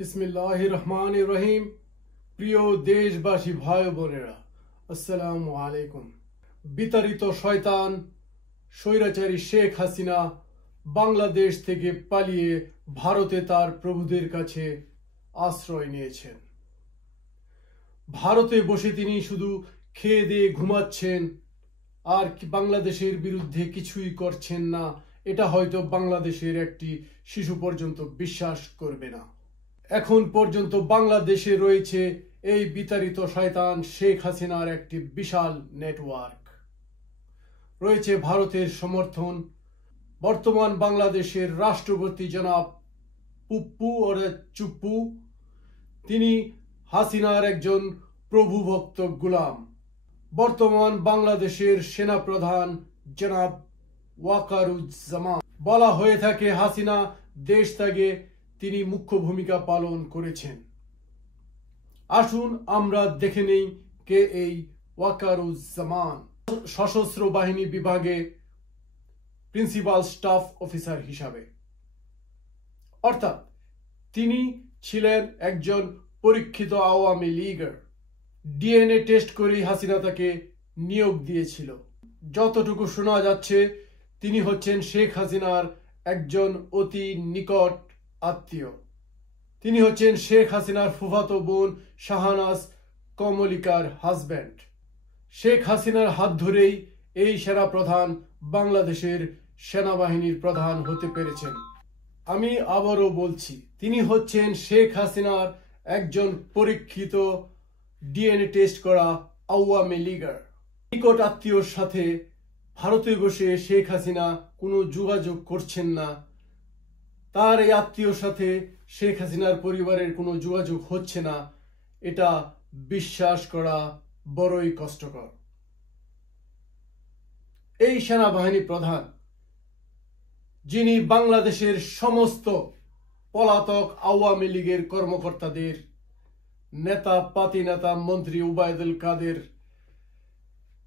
বিসমিল্লাহির রহমানির রহিম। প্রিয় দেশবাসী ভাই বোনেরা, আসসালামু আলাইকুম। বিতাড়িত শয়তান স্বৈরাচারী শেখ হাসিনা বাংলাদেশ থেকে পালিয়ে ভারতে তার প্রভুদের কাছে আশ্রয় নিয়েছেন। ভারতে বসে তিনি শুধু খেয়ে দিয়ে ঘুমাচ্ছেন আর বাংলাদেশের বিরুদ্ধে কিছুই করছেন না, এটা হয়তো বাংলাদেশের একটি শিশু পর্যন্ত বিশ্বাস করবে না। এখন পর্যন্ত বাংলাদেশে রয়েছে এই বিতাড়িত শয়তান শেখ হাসিনার একটি বিশাল নেটওয়ার্ক, রয়েছে ভারতের সমর্থন। বর্তমান বাংলাদেশের রাষ্ট্রপতি জনাব পুপ্পু ওরে চুপ্পু, তিনি হাসিনার একজন প্রভুভক্ত গোলাম। বর্তমান বাংলাদেশের সেনাপ্রধান জনাব ওয়াকারুজ্জামান, বলা হয়ে থাকে হাসিনা দেশ ত্যাগে তিনি মুখ্য ভূমিকা পালন করেছেন। আসুন আমরা দেখে নেই কে এই ওয়াকারুজ্জামান। সশস্ত্র বাহিনী বিভাগে প্রিন্সিপাল স্টাফ অফিসার হিসাবে, অর্থাৎ তিনি ছিলেন একজন পরীক্ষিত আওয়ামী লীগার। ডিএনএ টেস্ট করেই হাসিনা তাকে নিয়োগ দিয়েছিল। যতটুকু শোনা যাচ্ছে তিনি হচ্ছেন শেখ হাসিনার একজন অতি নিকট আত্মীয়। তিনি হচ্ছেন শেখ হাসিনার ফুফাতো বোন শাহনাজ কমলিকার হাজব্যান্ড। শেখ হাসিনার হাত ধরেই এই সেনাপ্রধান বাংলাদেশের সেনাবাহিনীর প্রধান হতে পেরেছেন। আমি আবারও বলছি, তিনি হচ্ছেন শেখ হাসিনার একজন পরীক্ষিত ডিএনএ টেস্ট করা আওয়ামী লীগার। নিকট আত্মীয়র সাথে ভারতে বসে শেখ হাসিনা কোনো যোগাযোগ করছেন না। তার এই আত্মীয়র সাথে শেখ হাসিনার পরিবারের কোনো যোগাযোগ হচ্ছে না, এটা বিশ্বাস করা বড়ই কষ্টকর। এই সেনাবাহিনী প্রধান, যিনি বাংলাদেশের সমস্ত পলাতক আওয়ামী লীগের কর্মকর্তাদের, নেতা পাতি নেতা মন্ত্রী উবায়দুল কাদের,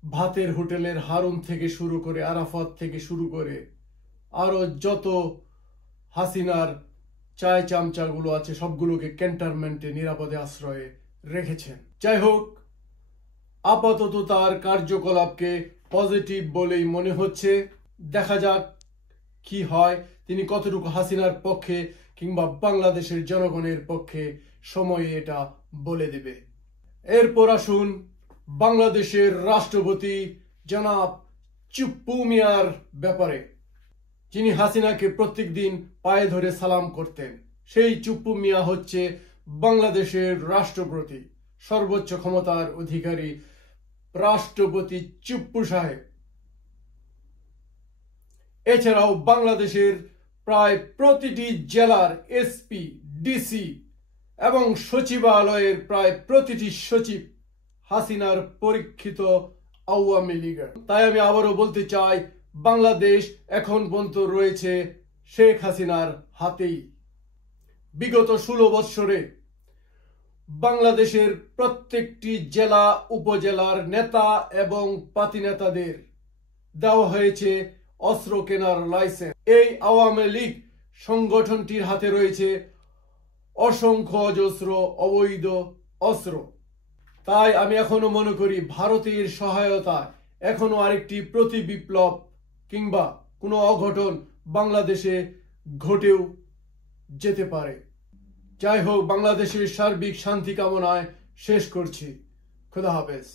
ভাতের হোটেলের হারুন থেকে শুরু করে আরাফাত থেকে শুরু করে আরো যত হাসিনার চায় চামচাগুলো আছে সবগুলোকে ক্যান্টনমেন্টে নিরাপদে আশ্রয়ে রেখেছেন। যাই হোক, আপাতত তার কার্যকলাপকে পজিটিভ বলেই মনে হচ্ছে। দেখা যাক কি হয়, তিনি কতটুকু হাসিনার পক্ষে কিংবা বাংলাদেশের জনগণের পক্ষে, সময়ে এটা বলে দেবে। এরপর আসুন বাংলাদেশের রাষ্ট্রপতি জনাব চুপ্পু মিয়ার ব্যাপারে, যিনি হাসিনাকে প্রত্যেক দিন পায়ে ধরে সালাম করতেন। সেই চুপ্পু মিয়া হচ্ছে বাংলাদেশের রাষ্ট্রপতি, সর্বোচ্চ ক্ষমতার অধিকারী রাষ্ট্রপতি চুপ্পু সাহেব। এছাড়াও বাংলাদেশের প্রায় প্রতিটি জেলার এসপি, ডিসি এবং সচিবালয়ের প্রায় প্রতিটি সচিব হাসিনার পরীক্ষিত আওয়ামী লীগার। তাই আমি আবারও বলতে চাই, বাংলাদেশ এখন পর্যন্ত রয়েছে শেখ হাসিনার হাতেই। বিগত 16 বৎসরে বাংলাদেশের প্রত্যেকটি জেলা উপজেলার নেতা এবং পাতি নেতাদের দেওয়া হয়েছে অস্ত্র কেনার লাইসেন্স। এই আওয়ামী লীগ সংগঠনটির হাতে রয়েছে অসংখ্য অজস্র অবৈধ অস্ত্র। তাই আমি এখনো মনে করি ভারতের সহায়তায় এখনো আরেকটি প্রতি বিপ্লব কিংবা কোনো অঘটন বাংলাদেশে ঘটেও যেতে পারে। যাই হোক, বাংলাদেশের সার্বিক শান্তি কামনায় শেষ করছি। খোদা হাফেজ।